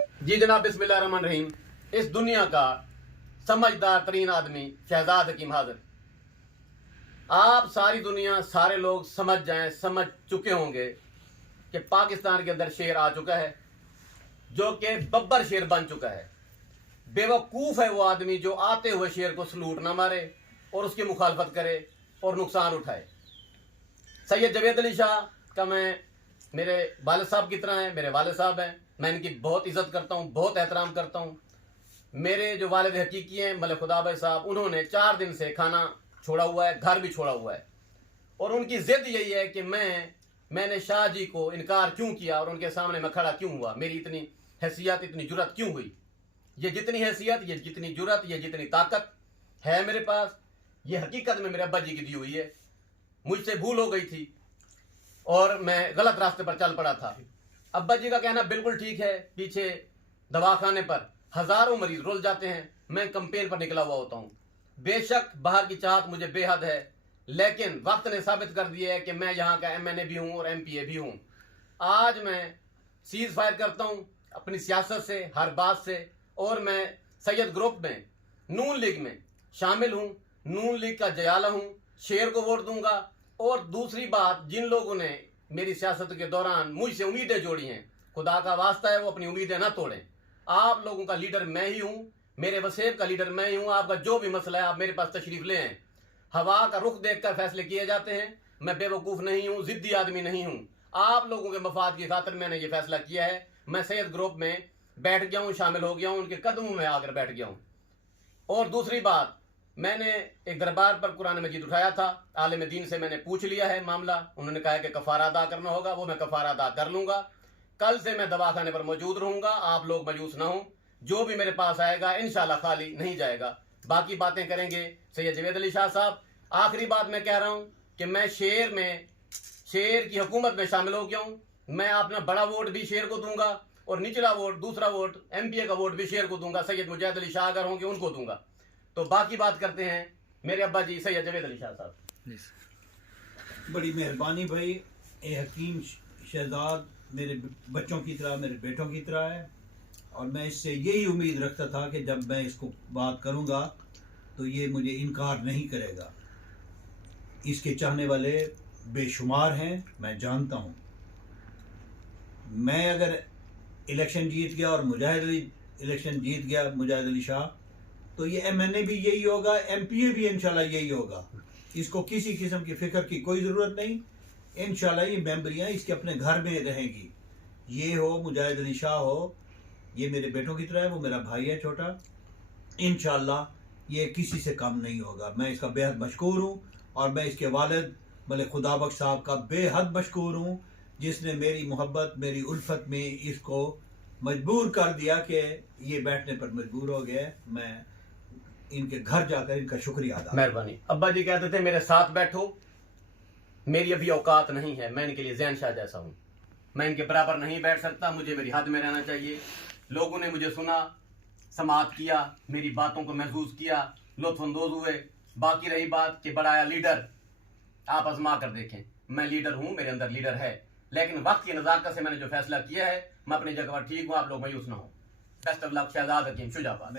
जी जनाब, बिस्मिल्लाहिर्रहमानिर्रहीम। इस दुनिया का समझदार तरीन आदमी शहजाद हकीम हाजिर। आप सारी दुनिया, सारे लोग समझ चुके होंगे कि पाकिस्तान के अंदर शेर आ चुका है, जो कि बब्बर शेर बन चुका है। बेवकूफ़ है वो आदमी जो आते हुए शेर को सलूट ना मारे और उसकी मुखालफत करे और नुकसान उठाए। सैयद जवेद अली शाह का मेरे वालिद साहब की तरह है, मेरे वालिद साहब हैं। मैं इनकी बहुत इज्जत करता हूँ, बहुत एहतराम करता हूँ। मेरे जो वालिद हकीकी हैं मलिक खुदा भाई साहब, उन्होंने 4 दिन से खाना छोड़ा हुआ है, घर भी छोड़ा हुआ है, और उनकी जिद यही है कि मैंने शाह जी को इनकार क्यों किया और उनके सामने मैं खड़ा क्यों हुआ, मेरी इतनी हैसियत, इतनी जुरत क्यों हुई। ये जितनी हैसियत, ये जितनी जुरत, ये जितनी ताकत है मेरे पास, ये हकीकत में मेरे अब्बा जी की दी हुई है। मुझसे भूल हो गई थी और मैं गलत रास्ते पर चल पड़ा था। अब्बा जी का कहना बिल्कुल ठीक है। पीछे दवाखाने पर हजारों मरीज रुल जाते हैं, मैं कंपेन पर निकला हुआ होता हूं। बेशक बाहर की चाहत मुझे बेहद है, लेकिन वक्त ने साबित कर दिया है कि मैं यहाँ का MNA भी हूँ और MPA भी हूँ। आज मैं सीज फायर करता हूँ अपनी सियासत से, हर बात से, और मैं सैयद ग्रुप में, नून लीग में शामिल हूँ, नून लीग का जयाला हूँ, शेर को वोट दूंगा। और दूसरी बात, जिन लोगों ने मेरी सियासत के दौरान मुझसे उम्मीदें जोड़ी हैं, खुदा का वास्ता है वो अपनी उम्मीदें ना तोड़ें। आप लोगों का लीडर मैं ही हूँ, मेरे वसेब का लीडर मैं ही हूँ। आपका जो भी मसला है आप मेरे पास तशरीफ ले आएं। हवा का रुख देखकर फैसले किए जाते हैं। मैं बेवकूफ़ नहीं हूँ, जिद्दी आदमी नहीं हूँ। आप लोगों के मफाद की खातिर मैंने ये फैसला किया है। मैं सैयद ग्रुप में बैठ गया हूँ, शामिल हो गया हूँ, उनके कदमों में आकर बैठ गया हूँ। और दूसरी बात, मैंने एक दरबार पर कुरान मजीद उठाया था, आलिम दीन से मैंने पूछ लिया है मामला। उन्होंने कहा है कि कफारा अदा करना होगा, वो मैं कफारा अदा कर लूंगा। कल से मैं दवाखाने पर मौजूद रहूंगा, आप लोग मायूस ना हो। जो भी मेरे पास आएगा इंशाल्लाह खाली नहीं जाएगा। बाकी बातें करेंगे सैयद जवेद अली शाह साहब। आखिरी बात मैं कह रहा हूं कि मैं शेर की हुकूमत में शामिल हो गया हूं। मैं अपना बड़ा वोट भी शेर को दूंगा और निचला वोट, दूसरा वोट, MPA का वोट भी शेर को दूंगा। सैयद मुजाहिद अली शाह अगर होंगे उनको दूंगा। तो बाकी बात करते हैं मेरे अब्बा जी सैयद जवेद अली शाह साहब। बड़ी मेहरबानी भाई। ए हकीम शहजाद मेरे बच्चों की तरह, मेरे बेटों की तरह है, और मैं इससे यही उम्मीद रखता था कि जब मैं इसको बात करूंगा तो ये मुझे इनकार नहीं करेगा। इसके चाहने वाले बेशुमार हैं, मैं जानता हूं। मैं अगर इलेक्शन जीत गया और मुजाहिद अली इलेक्शन जीत गया, मुजाहिद अली शाह, तो ये MNA भी यही होगा, MPA भी इंशाल्लाह यही होगा। इसको किसी किस्म की फिक्र की कोई ज़रूरत नहीं। इंशाल्लाह ये मेंबरियाँ इसके अपने घर में रहेंगी। ये हो मुजाहिद अली शाह हो, ये मेरे बेटों की तरह है, वो मेरा भाई है छोटा। इंशाल्लाह ये किसी से कम नहीं होगा। मैं इसका बेहद मशकूर हूँ, और मैं इसके वालिद मलिक खुदा बख्श साहब का बेहद मशकूर हूँ, जिसने मेरी मोहब्बत, मेरी उल्फत में इसको मजबूर कर दिया कि ये बैठने पर मजबूर हो गया। मैं इनके घर जाकर इनका शुक्रिया अदा। मेहरबानी। अब्बा जी कहते थे मेरे साथ बैठो, मेरी अभी औकात नहीं है, मैं इनके लिए ज़ैन शाह जैसा हूँ, मैं इनके बराबर नहीं बैठ सकता, मुझे मेरी हद में रहना चाहिए। लोगों ने मुझे सुना, समाअत किया, मेरी बातों को महसूस किया, लुत्फअंदोज हुए। बाकी रही बात कि बड़ा आया लीडर, आप आजमा कर देखें। मैं लीडर हूँ, मेरे अंदर लीडर है, लेकिन वक्त की नज़ाकत से मैंने जो फैसला किया है, मैं अपनी जगह पर ठीक हूँ, आप लोग मायूस ना हो। Best of luck. Shahzad Hakim Shujabad.